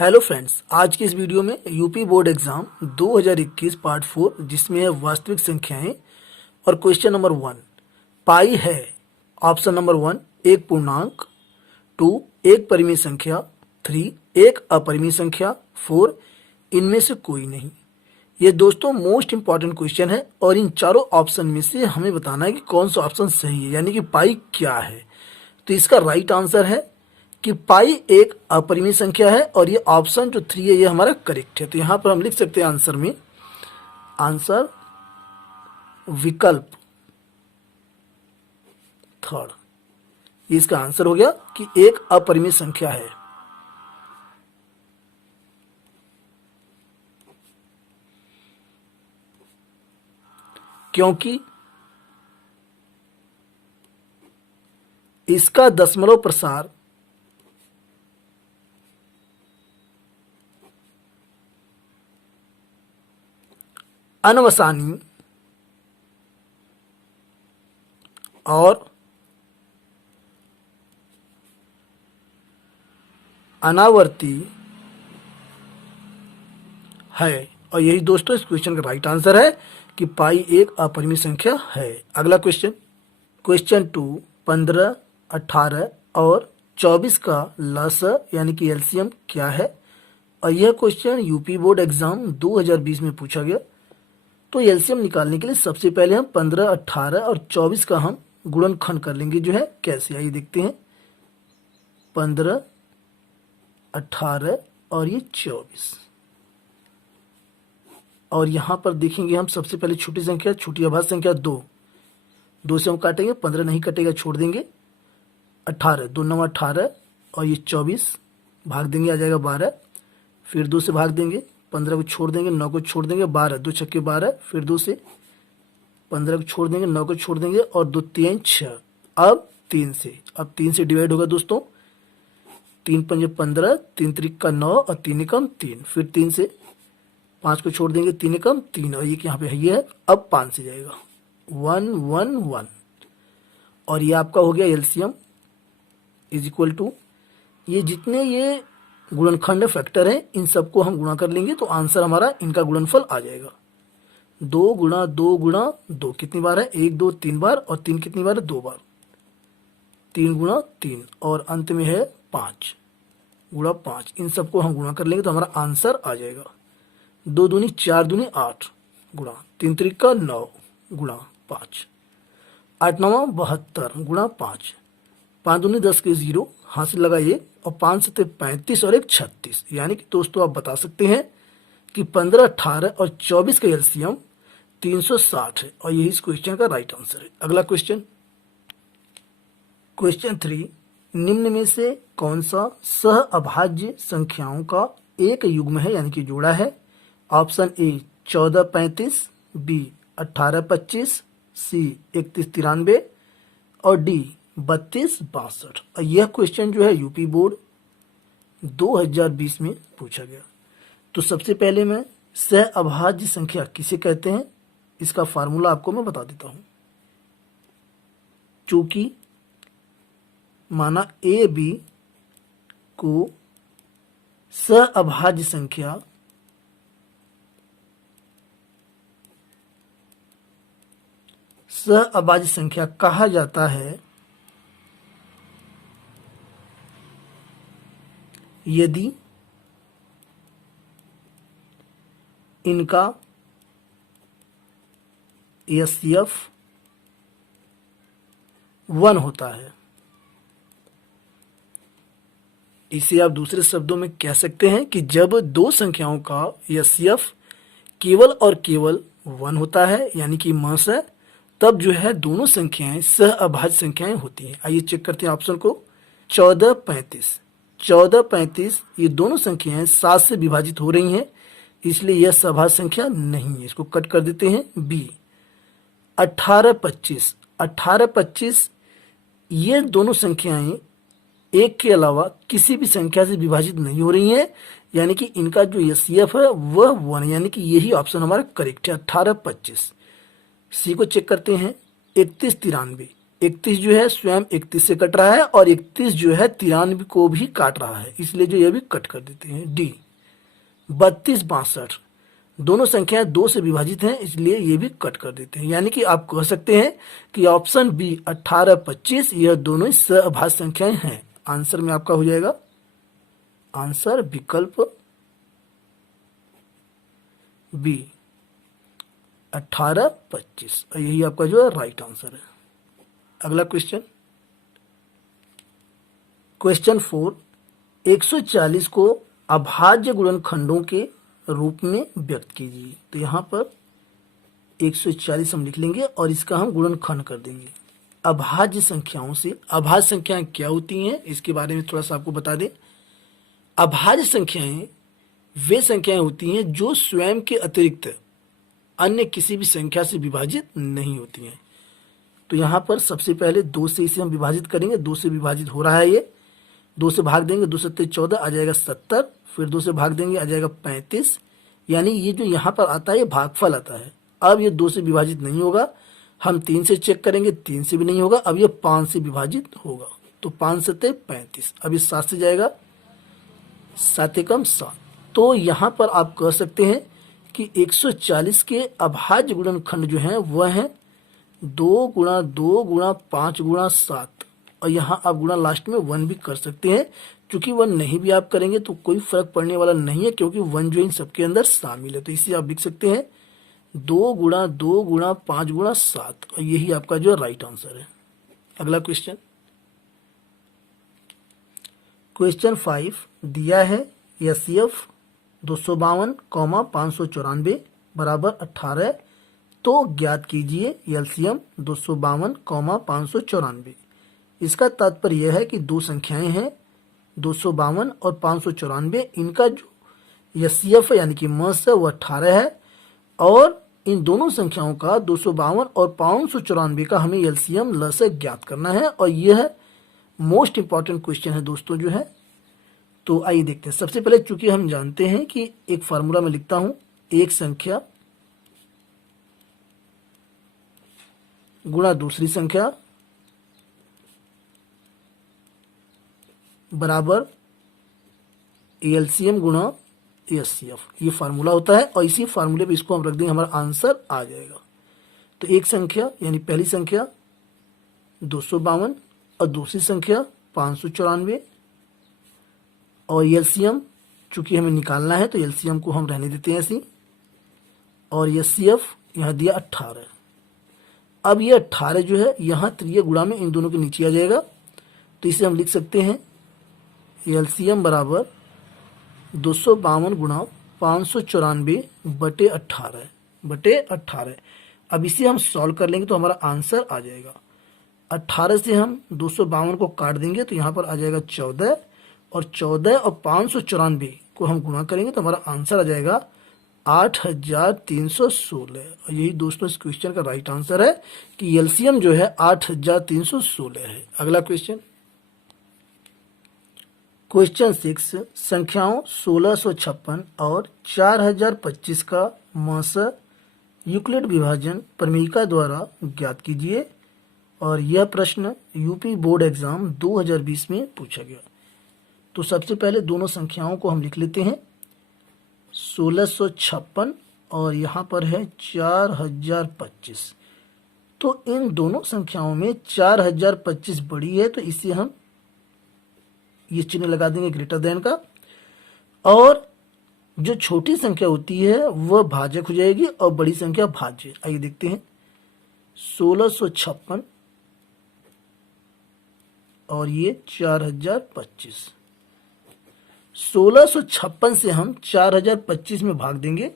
Hello friends, आज की इस वीडियो में यूपी बोर्ड एग्जाम 2021 पार्ट 4 जिसमें है वास्तविक संख्याएं और क्वेश्चन नंबर 1 पाई है। ऑप्शन नंबर 1 एक पूर्णांक, 2 एक परिमेय संख्या, 3 एक अपरिमेय संख्या, 4 इनमें से कोई नहीं। ये दोस्तों मोस्ट इंपॉर्टेंट क्वेश्चन है और इन चारों ऑप्शन में से हमें बताना है कि कौन सा ऑप्शन सही है, यानी कि पाई क्या है। तो इसका राइट आंसर है कि पाई एक अपरिमेय संख्या है और ये ऑप्शन जो 3 है ये हमारा करेक्ट है। तो यहाँ पर हम लिख सकते हैं आंसर में, आंसर विकल्प थर्ड, ये इसका आंसर हो गया कि एक अपरिमेय संख्या है। क्योंकि इसका दशमलव प्रसार अनवसानी और अनावर्ती है। और यही दोस्तों इस क्वेश्चन का राइट आंसर है कि पाई एक अपरिमेय संख्या है। अगला क्वेश्चन, क्वेश्चन 2 15, 18 और 24 का लसाअ यानी कि एलसीएम क्या है। और यह क्वेश्चन यूपी बोर्ड एग्जाम 2020 में पूछा गया। तो एलसीएम निकालने के लिए सबसे पहले हम 15, 18 और 24 का हम गुणनखंड कर लेंगे, जो है कैसे, आइए देखते हैं। 15, 18 और ये 24, और यहाँ पर देखेंगे हम सबसे पहले छोटी संख्या, छोटी अभाज्य संख्या 2 से हम काटेंगे, 15 नहीं कटेगा, छोड़ देंगे। 18 2 9 18 और ये 24 भाग देंगे, आ जाएगा 12, फिर 2 से भाग देंगे, 15 को छोड़ देंगे, 9 को छोड़ देंगे, 12 2 छक्के 12, फिर 2 से 15 को छोड़ देंगे, 9 को छोड़ देंगे और 2 3 6, अब 3 से डिवाइड होगा दोस्तों। 3 पंजे 15, 3 त्रिका 9 और 3 एकम 3, फिर 3 से 5 को छोड़ देंगे, 3 एकम 3 और ये यहाँ पे ये है, अब 5 से जाएगा 1 1 1 और ये आपका हो गया एलसीएम इज इक्वल टू, ये जितने ये गुणनखंड फैक्टर है इन सबको हम गुणा कर लेंगे तो आंसर हमारा इनका गुणनफल आ जाएगा। 2 गुणा 2 गुणा 2 कितनी बार है, 1 2 3 बार, और 3 कितनी बार है, 2 बार, 3 गुणा 3 और अंत में है 5 गुणा 5। इन सबको हम गुणा कर लेंगे तो हमारा आंसर आ जाएगा 2 दूनी 4 दूनी 8 गुणा 3 त्रिका 9 गुणा 5, 8 9 72 गुणा 5, 5 दूनी 10 के 0, हाथ से लगाइए, और 5 से 35 और 1 36। यानी कि दोस्तों आप बता सकते हैं कि 15, 18 और 24 का एलसीएम 360 है और यही इस क्वेश्चन का राइट आंसर है। अगला क्वेश्चन, क्वेश्चन 3 निम्न में से कौन सा सह अभाज्य संख्याओं का एक युग्म है, यानी कि जोड़ा है। ऑप्शन ए 14 35, बी 18 25, सी 31 93 और डी 32 62। और यह क्वेश्चन जो है यूपी बोर्ड 2020 में पूछा गया। तो सबसे पहले मैं सह अभाज्य संख्या किसे कहते हैं, इसका फार्मूला आपको मैं बता देता हूं। चूंकि माना ए बी को सह अभाज्य संख्या कहा जाता है यदि इनका एचसीएफ 1 होता है। इसे आप दूसरे शब्दों में कह सकते हैं कि जब दो संख्याओं का एचसीएफ केवल और केवल 1 होता है, यानी कि मास है, तब जो है दोनों संख्याएं सह अभाज्य संख्याएं होती हैं। आइए चेक करते हैं ऑप्शन को। 14 35 ये दोनों संख्याएं 7 से विभाजित हो रही हैं, इसलिए यह सभाज्य संख्या नहीं है, इसको कट कर देते हैं। बी 18 25 ये दोनों संख्याएं एक के अलावा किसी भी संख्या से विभाजित नहीं हो रही हैं, यानी कि इनका जो एचसीएफ है वह 1, यानी कि यही ऑप्शन हमारा करेक्ट है 18 25। सी को चेक करते हैं 31 93 31 जो है स्वयं 31 से कट रहा है और 31 जो है 93 को भी काट रहा है, इसलिए जो ये भी कट कर देते हैं। डी 32 62 दोनों संख्याएं 2 से विभाजित हैं, इसलिए ये भी कट कर देते हैं। यानी कि आप कह सकते हैं कि ऑप्शन बी 18 25 यह दोनों ही सहअभाज्य संख्याएं हैं। आंसर में आपका हो जाएगा आंसर विकल्प बी 18 25 और यही आपका जो है राइट आंसर है। अगला क्वेश्चन, क्वेश्चन 4, 140 को अभाज्य गुणनखंडों के रूप में व्यक्त कीजिए। तो यहाँ पर 140 हम लिख लेंगे और इसका हम गुणनखंड कर देंगे अभाज्य संख्याओं से। अभाज्य संख्याएं क्या होती हैं इसके बारे में थोड़ा सा आपको बता दें। अभाज्य संख्याएं वे संख्याएं होती हैं जो स्वयं के अतिरिक्त अन्य किसी भी संख्या से विभाजित नहीं होती हैं। तो यहाँ पर सबसे पहले 2 से इसे हम विभाजित करेंगे। 2 से विभाजित हो रहा है, ये 2 से भाग देंगे, 2 7 14 आ जाएगा 70, फिर 2 से भाग देंगे आ जाएगा 35। यानी ये जो यहाँ पर आता है ये भागफल आता है। अब ये 2 से विभाजित नहीं होगा, हम 3 से चेक करेंगे, 3 से भी नहीं होगा, अब ये 5 से विभाजित होगा। तो 5 7 35, अब ये 7 से जाएगा, 7 एकम 7। तो यहाँ पर आप कह सकते हैं कि 140 के अभाज्य गुणनखंड जो हैं वह हैं 2 गुणा 2 गुणा 5 गुणा 7 और यहाँ आप गुणा लास्ट में 1 भी कर सकते हैं। क्योंकि 1 नहीं भी आप करेंगे तो कोई फर्क पड़ने वाला नहीं है, क्योंकि 1 जो इन सबके अंदर शामिल है। तो इसे आप लिख सकते हैं 2 गुणा 2 गुणा 5 गुणा 7 और यही आपका जो राइट आंसर है। अगला क्वेश्चन, क्वेश्चन 5 दिया है एचसीएफ 252, 594 बराबर 18, तो ज्ञात कीजिए एलसीएम 252, 594। इसका तात्पर्य यह है कि दो संख्याएं हैं 252 और 594, इनका जो एचसीएफ यानी कि मस है वो 18 है और इन दोनों संख्याओं का 252 और 594 का हमें एलसीएम लस ज्ञात करना है और यह मोस्ट इंपॉर्टेंट क्वेश्चन है दोस्तों जो है। तो आइए देखते हैं। सबसे पहले चूंकि हम जानते हैं कि एक फार्मूला में लिखता हूं, एक संख्या गुणा दूसरी संख्या बराबर एलसीएम गुणा एचसीएफ, ये फार्मूला होता है और इसी फार्मूले पे इसको हम रख देंगे, हमारा आंसर आ जाएगा। तो एक संख्या यानी पहली संख्या 252 और दूसरी संख्या 594 और एलसीएम चूंकि हमें निकालना है तो एलसीएम को हम रहने देते हैं ऐसी, और एचसीएफ यहाँ दिया 18। अब ये 18 जो है यहाँ त्रिय गुणा में इन दोनों के नीचे आ जाएगा, तो इसे हम लिख सकते हैं एलसीएम बराबर 252 गुणा 594 बटे 18। अब इसे हम सॉल्व कर लेंगे तो हमारा आंसर आ जाएगा। 18 से हम 252 को काट देंगे तो यहाँ पर आ जाएगा 14 और 14 और 594 को हम गुणा करेंगे तो हमारा आंसर आ जाएगा 8316। और यही दोस्तों इस क्वेश्चन का राइट आंसर है कि एलसीएम जो है 8316 है। अगला क्वेश्चन, क्वेश्चन 6 संख्याओं 1656 और 4025 का मस यूक्लिड विभाजन प्रमेयिका द्वारा ज्ञात कीजिए। और यह प्रश्न यूपी बोर्ड एग्जाम 2020 में पूछा गया। तो सबसे पहले दोनों संख्याओं को हम लिख लेते हैं, 1656 और यहाँ पर है 4025। तो इन दोनों संख्याओं में 4025 बड़ी है तो इसे हम ये चिन्ह लगा देंगे ग्रेटर देन का, और जो छोटी संख्या होती है वह भाजक हो जाएगी और बड़ी संख्या भाज्य। आइए देखते हैं, 1656 और ये 4025। 1656 से हम 4025 में भाग देंगे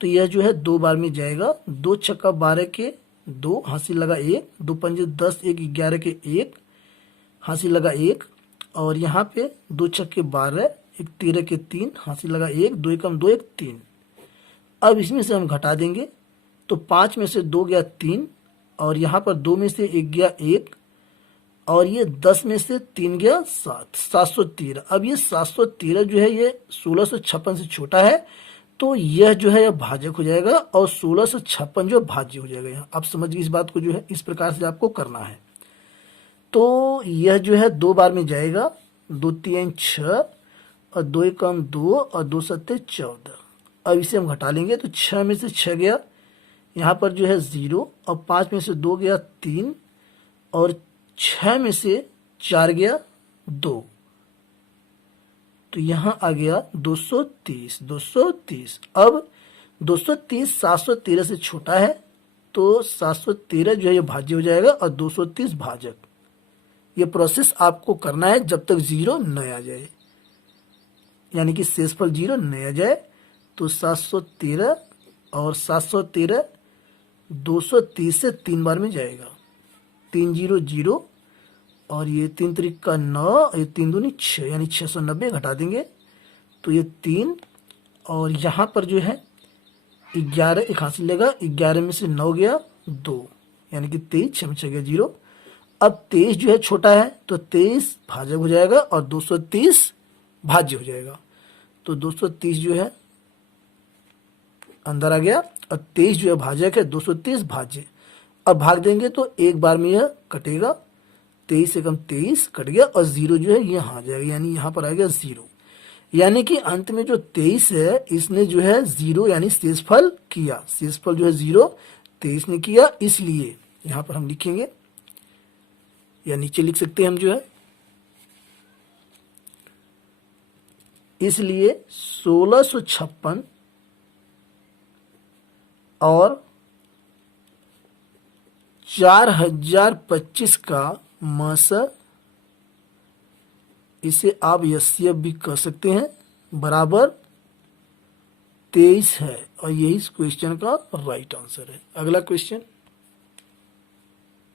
तो यह जो है 2 बार में जाएगा, 2 छक्का 12 के 2 हासिल लगा 1, 2 पंजे 10 1 11 के 1 हासिल लगा 1 और यहाँ पे 2 छक्के 12 1 13 के 3 हासिल लगा 1, 2 एकम 2 1 3। अब इसमें से हम घटा देंगे तो 5 में से 2 गया 3 और यहाँ पर 2 में से 1 गया 1 और ये 10 में से 3 गया 7, 713। अब ये 713 जो है ये 1656 से छोटा है तो यह जो है यह भाजक हो जाएगा और 1656 जो भाज्य हो जाएगा। यहाँ आप समझिए इस बात को, जो है इस प्रकार से आपको करना है। तो यह जो है 2 बार में जाएगा, 2 3 6 और 2 एकम 2 और 2 सत्ते 14। अब इसे हम घटा लेंगे तो 6 में से 6 गया, यहाँ पर जो है 0, और 5 में से 2 गया 3, और 6 में से 4 गया 2, तो यहाँ आ गया 230। 230 अब 230 713 से छोटा है, तो 713 जो है ये भाज्य हो जाएगा और 230 भाजक। ये प्रोसेस आपको करना है जब तक 0 न आ जाए, यानी कि शेषफल 0 न आ जाए। तो 713 और 713 230 से 3 बार में जाएगा, 3 0 0, और ये 3 त्रिक का 9, ये 3 दूनी 6, यानी 690 घटा देंगे तो ये 3, और यहाँ पर जो है 11 एक हासिल लेगा, 11 में से 9 गया 2, यानी कि 23, 6 में 6 गया 0। अब 23 जो है छोटा है, तो 23 भाजक हो जाएगा और 230 भाज्य हो जाएगा। तो 230 जो है अंदर आ गया, और 23 जो है भाजक है, 230 भाज्य। अब भाग देंगे तो एक बार में यह कटेगा, 23 से कम 23 कट गया, और 0 जो है यहाँ आ जाएगा, यानी यहाँ पर आ गया 0। यानी कि अंत में जो 23 है इसने जो है 0 यानी शेषफल किया, शेषफल जो है 0 23 ने किया, इसलिए यहाँ पर हम लिखेंगे, या नीचे लिख सकते हैं हम जो है, इसलिए 1656 और 4025 का मस, इसे आप यस्यब भी कर सकते हैं, बराबर 23 है, और यही इस क्वेश्चन का राइट आंसर है। अगला क्वेश्चन,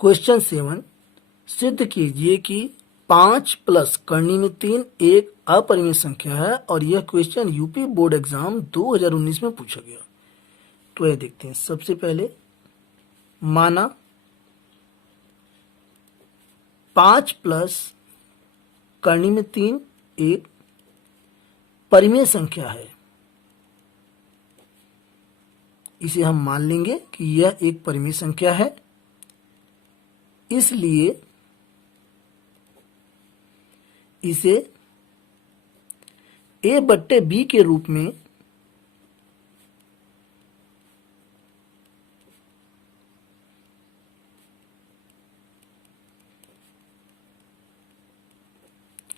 क्वेश्चन 7, सिद्ध कीजिए कि 5 प्लस करनी में 3 एक अपरिमेय संख्या है, और यह क्वेश्चन यूपी बोर्ड एग्जाम 2019 में पूछा गया। तो यह देखते हैं। सबसे पहले माना 5 प्लस करनी में 3 एक परिमेय संख्या है, इसे हम मान लेंगे कि यह एक परिमेय संख्या है, इसलिए इसे a बट्टे b के रूप में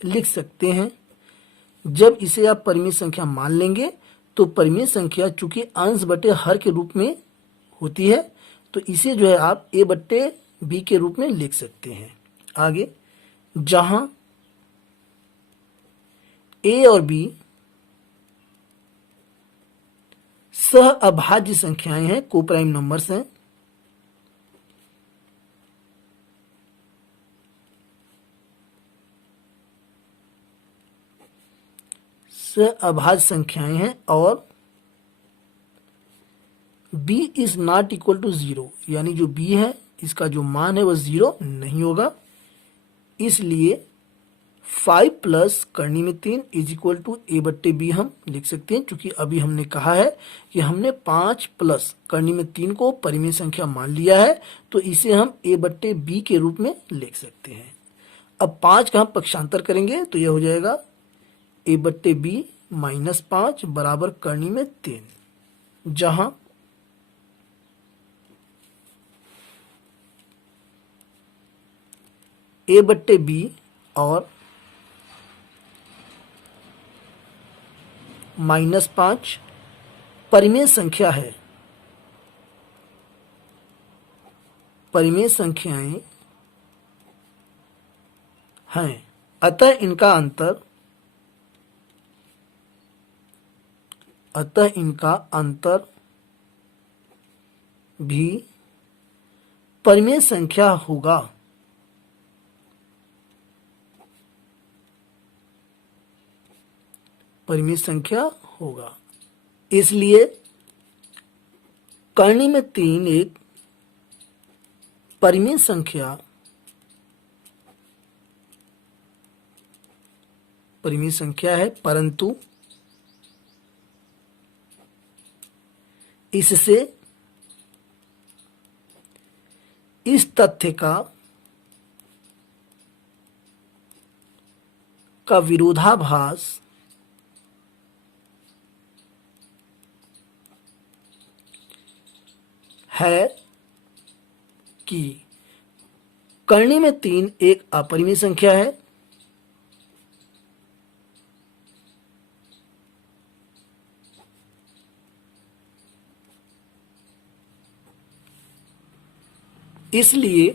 लिख सकते हैं। जब इसे आप परिमेय संख्या मान लेंगे तो परिमेय संख्या चूंकि अंश बटे हर के रूप में होती है, तो इसे जो है आप a बट्टे b के रूप में लिख सकते हैं। आगे, जहां a और b सह अभाज्य संख्याएं हैं, कोप्राइम नंबर्स हैं, सह अभाज्य संख्याएं हैं, और b is not equal to 0, यानी जो b है इसका जो मान है वह 0 नहीं होगा, इसलिए 5 प्लस करनी में 3 इज इक्वल टू a बट्टे b हम लिख सकते हैं। क्योंकि अभी हमने कहा है कि हमने 5 प्लस करनी में 3 को परिमेय संख्या मान लिया है, तो इसे हम a बट्टे b के रूप में लिख सकते हैं। अब 5 का हम पक्षांतर करेंगे तो यह हो जाएगा a बट्टे b माइनस 5 बराबर करनी में 3, जहां a बट्टे b और -5 परिमेय संख्या है, परिमेय संख्याएं हैं, अतः इनका अंतर भी परिमेय संख्या होगा। परिमेय संख्या होगा, इसलिए करनी में 3 एक परिमेय संख्या है, परंतु इससे इस तथ्य का का विरोधाभास है कि करनी में 3 एक अपरिमेय संख्या है, इसलिए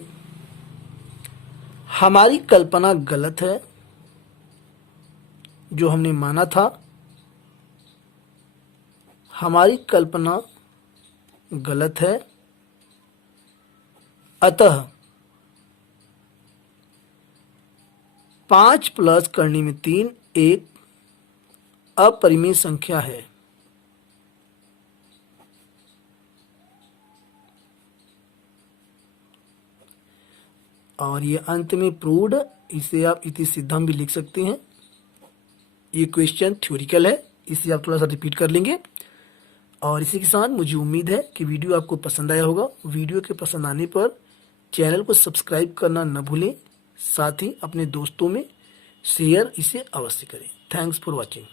हमारी कल्पना गलत है। जो हमने माना था, हमारी कल्पना गलत है। अतः 5 प्लस करनी में 3 एक अपरिमेय संख्या है। और ये अंत में प्रूव्ड, इसे आप इति सिद्धम भी लिख सकते हैं। ये क्वेश्चन थ्योरिकल है, इसे आप थोड़ा सा रिपीट कर लेंगे। और इसी के साथ मुझे उम्मीद है कि वीडियो आपको पसंद आया होगा। वीडियो के पसंद आने पर चैनल को सब्सक्राइब करना न भूलें, साथ ही अपने दोस्तों में शेयर इसे अवश्य करें। Thanks for watching.